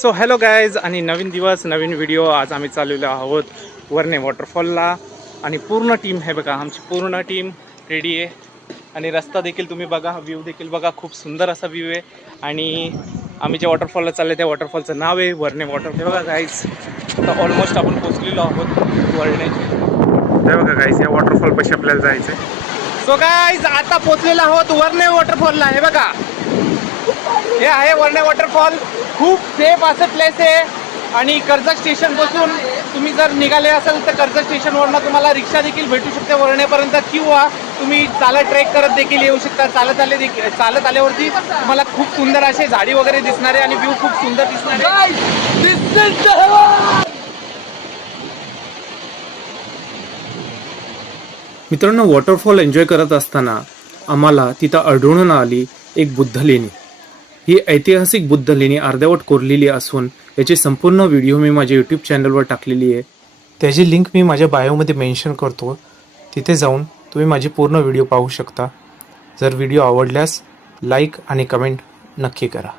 So hello guys आणि नवीन दिवस नवीन video. आज आम्ही चाललेलो आहोत वरणे वॉटरफॉलला आणि पूर्ण टीम आहे बघा, आमची पूर्ण टीम रेडी आहे. आणि रस्ता देखील तुम्ही बघा, व्ह्यू देखील बघा, खूप सुंदर असा व्ह्यू आहे. आणि आम्ही ज्या वॉटरफॉलला चालले त्या वॉटरफॉलचं नाव आहे वरणे वॉटरफॉल. बघा गाईज, आता ऑलमोस्ट आपण पोचलेलो आहोत वरण्याचे. हे बघा गाईज, या वॉटरफॉल पाशी आपल्याला जायचं आहे. सो गाईज, आता पोचलेलो आहोत वरणे वॉटरफॉलला. हे बघा, हे आहे वरणे वॉटरफॉल. खूप सेफ असं प्लेस आहे. आणि कर्जत स्टेशन पासून तुम्ही जर निघाले असाल तर कर्जत स्टेशनवरनं तुम्हाला रिक्षा देखील भेटू शकते वरण्यापर्यंत, किंवा तुम्ही चालत ट्रेक करत देखील येऊ शकता. चालत आल्यावरती तुम्हाला खूप सुंदर असे झाडी वगैरे दिसणारे आणि व्ह्यू खूप सुंदर दिसणार. मित्रांनो, वॉटरफॉल एन्जॉय करत असताना आम्हाला तिथं आढळून आली एक बुद्ध लेणी. ही ऐतिहासिक बुद्ध लेणी अर्धवट कोरलेली असून याची संपूर्ण व्हिडिओ मी माझ्या यूट्यूब चॅनलवर टाकलेली आहे. त्याची लिंक मी माझ्या बायोमध्ये मेन्शन करतो. तिथे जाऊन तुम्ही माझी पूर्ण व्हिडिओ पाहू शकता. जर व्हिडिओ आवडल्यास लाईक आणि कमेंट नक्की करा.